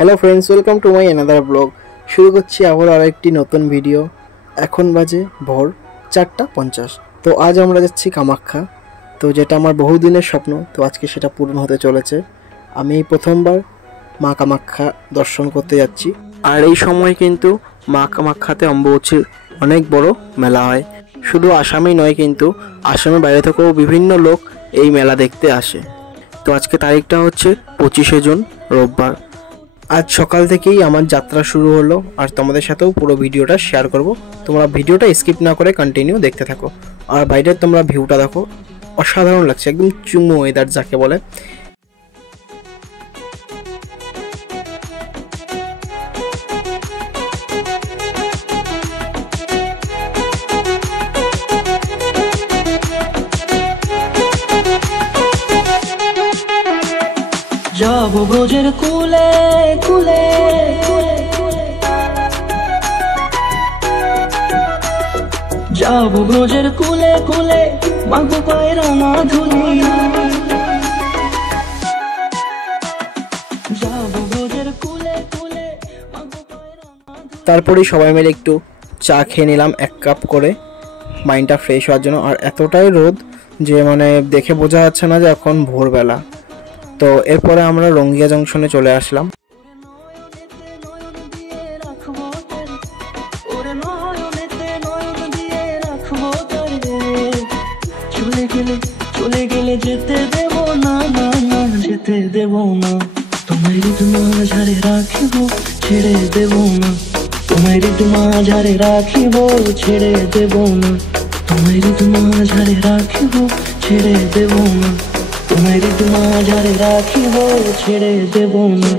Hello friends, welcome to my another blog. शुरू करছি আবার আরেকটি নতুন ভিডিও। এখন বাজে ভোর 4:50। তো আজ আমরা যাচ্ছি কামাখ্যা। তো যেটা আমার বহুদিনের স্বপ্ন, তো আজকে সেটা পূরণ হতে চলেছে। আমি প্রথমবার মা কামাখ্যা দর্শন করতে যাচ্ছি। আর এই সময় কিন্তু মা কামাখ্যাতে অম্বুবাচীর অনেক বড় মেলা হয়। শুধু আসামেই নয়, কিন্তু আসামের বাইরে থেকেও বিভিন্ন লোক এই মেলা দেখতে আসে। তো আজকে তারিখটা হচ্ছে 25শে জুন, রোববার। আজ সকাল থেকেই আমার যাত্রা শুরু হলো, আর তোমাদের সাথেও পুরো ভিডিওটা শেয়ার করব। তোমরা ভিডিওটা স্কিপ না করে কন্টিনিউ দেখতে থাকো। আর বাইরের তোমরা ভিউটা দেখো, অসাধারণ লাগছে, একদম চুমু ওয়েদার যাকে বলে। যাব ব্রজের কুলে কুলে, যাব ব্রজের কুলে কুলে, মাগো পায়ের ধুলি। যাব ব্রজের কুলে কুলে, মাগো পায়ের। তারপরে সবাই মিলে একটু চা খেয়ে নিলাম 1 কাপ করে, মাইন্ডটা ফ্রেশ হওয়ার জন্য। আর এতটাই রোদ যে মানে দেখে বোঝা যাচ্ছে না যে এখন ভোরবেলা। তো এরপরে আমরা রঙ্গিয়া জংশনে চলে আসলাম। চলে গেলে যেতে দেব না, না না যেতে দেব না। তোমায় মাঝারে রাখিব, ছেড়ে দেব না। তোমায় মাঝারে রাখিব, ছেড়ে দেব না। তোমায় মাঝারে রাখিব, ছেড়ে দেব না। তোমায় মাঝারে রাখিব, ছেড়ে দেব না।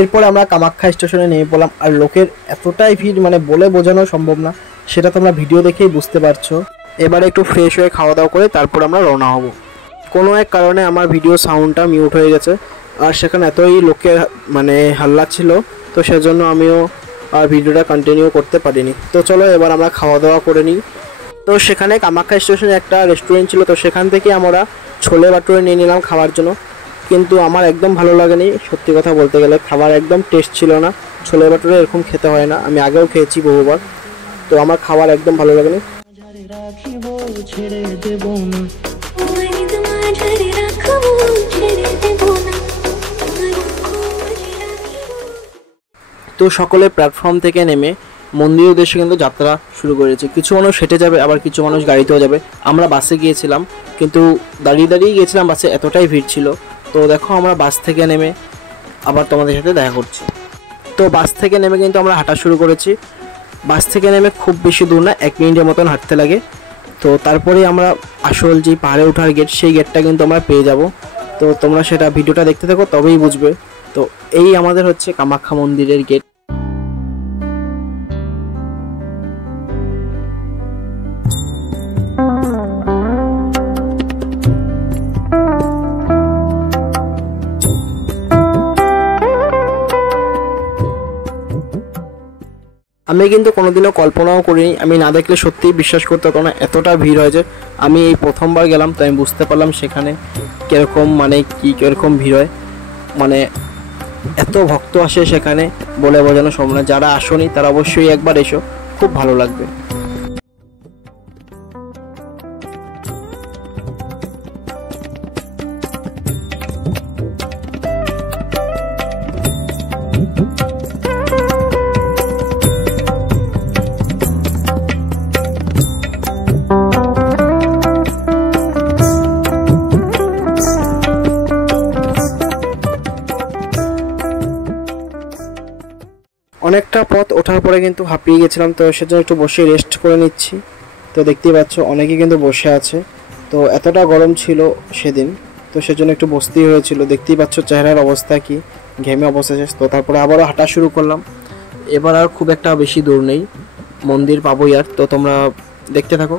এরপর আমরা কামাখ্যা স্টেশনে নেমে পড়লাম। আর লোকের এতটাই ভিড়, মানে বলে বোঝানো সম্ভব না, সেটা তোমরা ভিডিও দেখেই বুঝতে পারছো। এবারে একটু ফ্রেশ হয়ে খাওয়া দাওয়া করে তারপর আমরা রওনা হব। কোনো এক কারণে আমার ভিডিও সাউন্ডটা মিউট হয়ে গেছে, আর সেখানে এতই লোকের মানে হাল্লা ছিল, তো সেজন্য আমিও আর ভিডিওটা কন্টিনিউ করতে পারিনি। তো চলো এবার আমরা খাওয়া দাওয়া করে নিই। তো সেখানে কামাখ্যা স্টেশনে একটা রেস্টুরেন্ট ছিল, তো সেখান থেকে আমরা ছোলে বাটুরে নিয়ে নিলাম খাওয়ার জন্য। কিন্তু আমার একদম ভালো লাগেনি, সত্যি কথা বলতে গেলে খাবার একদম টেস্ট ছিল না। ছোলে বাটুরে এরকম খেতে হয় না, আমি আগেও খেয়েছি বহুবার, তো আমার খাবার একদম ভালো লাগেনি। তো সকলে প্ল্যাটফর্ম থেকে নেমে মন্দিরের উদ্দেশ্যে কিন্তু যাত্রা শুরু করেছে। কিছু মানুষ হেঁটে যাবে, আবার কিছু মানুষ গাড়িতেও যাবে। আমরা বাসে গিয়েছিলাম, কিন্তু দাঁড়িয়ে দাঁড়িয়ে গিয়েছিলাম, বাসে এতটাই ভিড় ছিল। তো দেখো আমরা বাস থেকে নেমে আবার তোমাদের সাথে দেখা করছি। তো বাস থেকে নেমে কিন্তু আমরা হাঁটা শুরু করেছি। বাস থেকে নেমে খুব বেশি দূর না, 1 মিনিটের মতন হাঁটতে লাগে। তো তারপরে আমরা আসল যে পাহাড়ে ওঠার গেট, সেই গেটটা কিন্তু আমরা পেয়ে যাব। তো তোমরা সেটা ভিডিওটা দেখতে থাকো, তবেই বুঝবে। তো এই আমাদের হচ্ছে কামাখ্যা মন্দিরের গেট। আমি কিন্তু কোনোদিনও কল্পনাও করিনি, আমি না দেখলে সত্যিই বিশ্বাস করতে পারবো না এতটা ভিড় হয়। যে আমি এই প্রথমবার গেলাম, তো আমি বুঝতে পারলাম সেখানে কীরকম মানে কীরকম ভিড় হয়। মানে এত ভক্ত আসে সেখানে, বলে বোঝানো সম্ভব না। যারা আসোনি তারা অবশ্যই একবার এসো, খুব ভালো লাগবে। অনেকটা পথ ওঠার পরে কিন্তু হাঁপিয়ে গেছিলাম, তো সেজন্য একটু বসে রেস্ট করে নিচ্ছি। তো দেখতেই পাচ্ছ অনেকেই কিন্তু বসে আছে, তো এতটা গরম ছিল সেদিন, তো সেজন্য একটু বসতেই হয়েছিল। দেখতেই পাচ্ছ চেহারার অবস্থা কি, ঘেমে অবস্থা শেষ। তো তারপরে আবারও হাঁটা শুরু করলাম। এবার আর খুব একটা বেশি দূর নেই, মন্দির পাবোই আর। তো তোমরা দেখতে থাকো।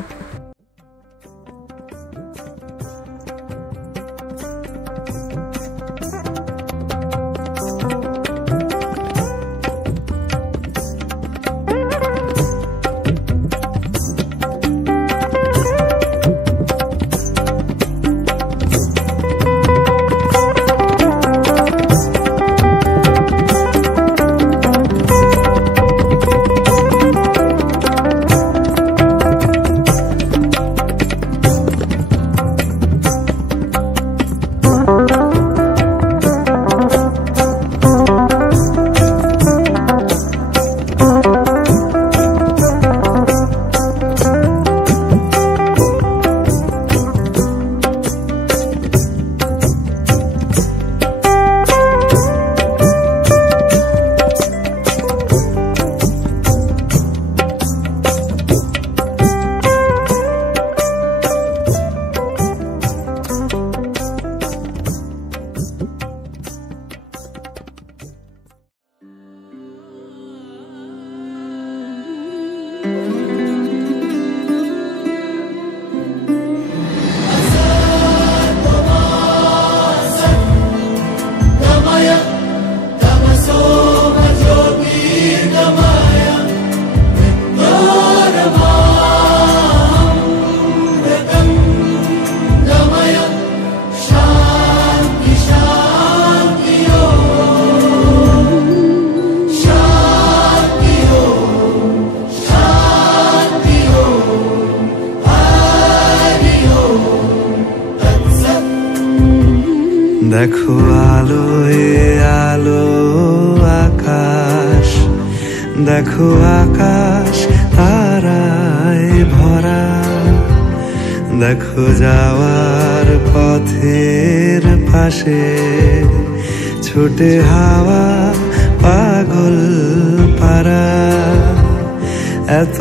দেখো আলোয় আলো আকাশ, দেখো আকাশ তারায় ভরা, দেখো যাওয়ার পথের পাশে ছুটে হাওয়া পাগল পারা। এত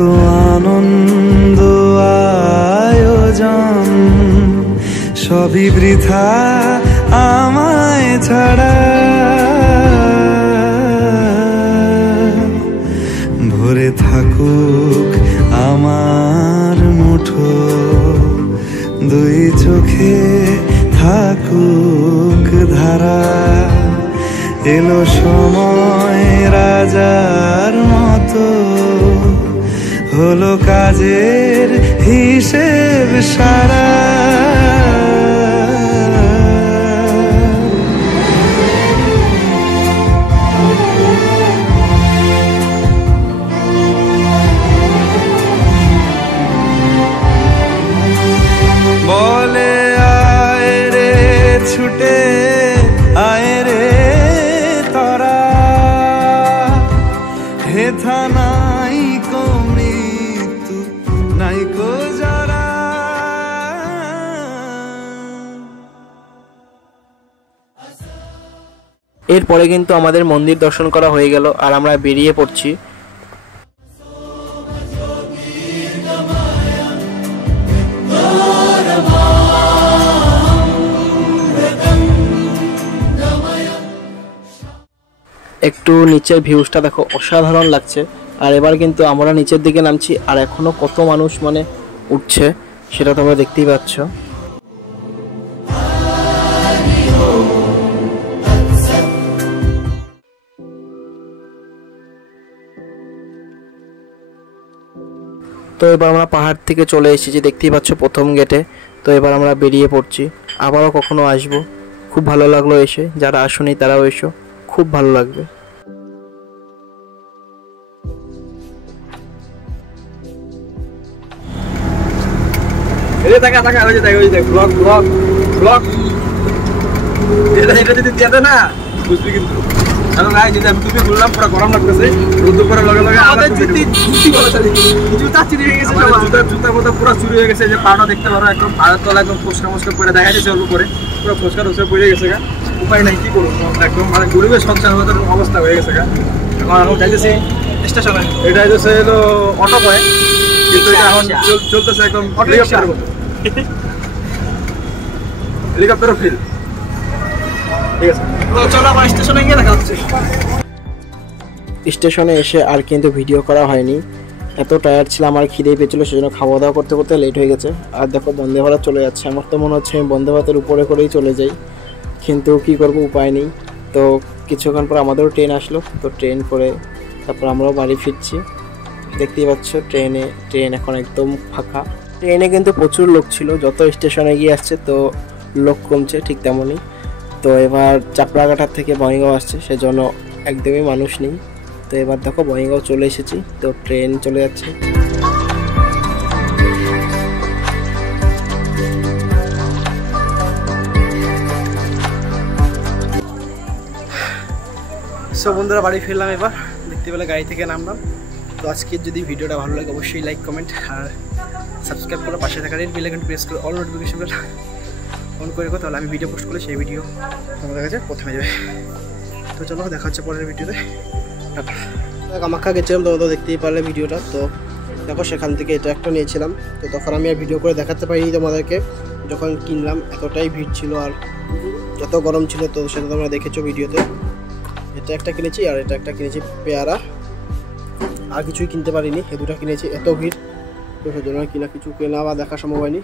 আনন্দ আয়োজন সবই বৃথা আমায় ছাড়া। ভরে থাকুক আমার মুঠো, দুই চোখে থাকুক ধারা। এলো সময় রাজার মতো, হলো কাজের হিসেব সারা। বলে আয় রে ছুটে আয় রে তারা, হেথা নাই কো মৃত্যু নাই কো জরা। এরপরে কিন্তু আমাদের মন্দির দর্শন করা হয়ে গেল আর আমরা বেরিয়ে পড়ছি। একটু নিচের ভিউজটা দেখো, অসাধারণ লাগছে। আর এবার কিন্তু আমরা নিচের দিকে নামছি, আর এখনো কত মানুষ মানে উঠছে সেটা তোমরা দেখতেই পাচ্ছ। তো এবার আমরা পাহাড় থেকে চলে এসেছি, দেখতেই পাচ্ছ প্রথম গেটে। তো এবার আমরা বেরিয়ে পড়ছি, আবারও কখনো আসবো। খুব ভালো লাগলো এসে, যারা আসেনি তারাও এসো, খুব ভালো লাগবে। বুঝলি কিন্তু আমি তুমি বললাম পুরো গরম লাগতেছে, রোদ করার লগে লগে জুতা মতো পুরো চুরি হয়ে গেছে। যে পাড়া দেখতে পারো একদম পাড়ার তলা একদম ফোসকা মস্কা পরে দেখা যাচ্ছে অল্প করে, পুরো ফোসকা রোসকা পড়ে গেছে গা। উপায় নাই কি করবো, একদম মানে গরিবের সঞ্চার অবস্থা হয়ে গেছে গা। এখন যাইতেছি স্টেশনে। এটা হচ্ছে হলো অটো পয়েন্ট, কিন্তু এটা এখন চলতেছে একদম হেলিকপ্টারের মতো, হেলিকপ্টারও ফিল। ঠিক আছে, তো চলো আবার স্টেশনে গিয়ে দেখা হচ্ছে। স্টেশনে এসে আর কিন্তু ভিডিও করা হয়নি, এত টায়ার্ড ছিলাম, আমার খিদে পেয়েছিল, সেজন্য খাওয়া দাওয়া করতে করতে লেট হয়ে গেছে। আর দেখো বন্দে ভারত চলে যাচ্ছে, আমার তো মনে হচ্ছে আমি বন্দে ভারতের উপরে করেই চলে যাই, কিন্তু কি করব, উপায় নেই। তো কিছুক্ষণ পর আমাদেরও ট্রেন আসলো, তো ট্রেন করে তারপর আমরাও বাড়ি ফিরছি। দেখতেই পাচ্ছ ট্রেন এখন একদম ফাঁকা। ট্রেনে কিন্তু প্রচুর লোক ছিল, যত স্টেশনে গিয়ে আসছে তো লোক কমছে, ঠিক তেমনই। তো এবার চাপড়াঘাটার থেকে বঙ্গাইগাঁও আসছে, সেজন্য একদমই মানুষ নেই। তো এবার দেখো বঙ্গাইগাঁও চলে এসেছি, তো ট্রেন চলে যাচ্ছে। সো বন্ধুরা বাড়ি ফিরলাম, এবার দেখতে পেলে গাড়ি থেকে নামলাম। তো আজকের যদি ভিডিওটা ভালো লাগে অবশ্যই লাইক কমেন্ট আর সাবস্ক্রাইব করে পাশে থাকা বেল আইকন প্রেস করে অল নোটিফিকেশন অন করে রাখো, তাহলে আমি ভিডিও পোস্ট করলে সেই ভিডিও তোমাদের কাছে প্রথমে যাবে। তো চলো দেখা হচ্ছে পরের ভিডিওতে। কামাখ্যা গেছিলাম, তোমরা তো দেখতেই পারলে ভিডিওটা। তো দেখো সেখান থেকে এটা একটা নিয়েছিলাম, তো তখন আমি আর ভিডিও করে দেখাতে পারিনি তোমাদেরকে, যখন কিনলাম এতটাই ভিড় ছিল আর এত গরম ছিল, তো সেটা তোমরা দেখেছো ভিডিওতে। এটা একটা কিনেছি আর এটা একটা কিনেছি পেয়ারা, আর কিছুই কিনতে পারিনি, এ দুটো কিনেছি, এত ভিড় তো সেজন্য কিছু কেনা বা দেখা সম্ভব হয়নি।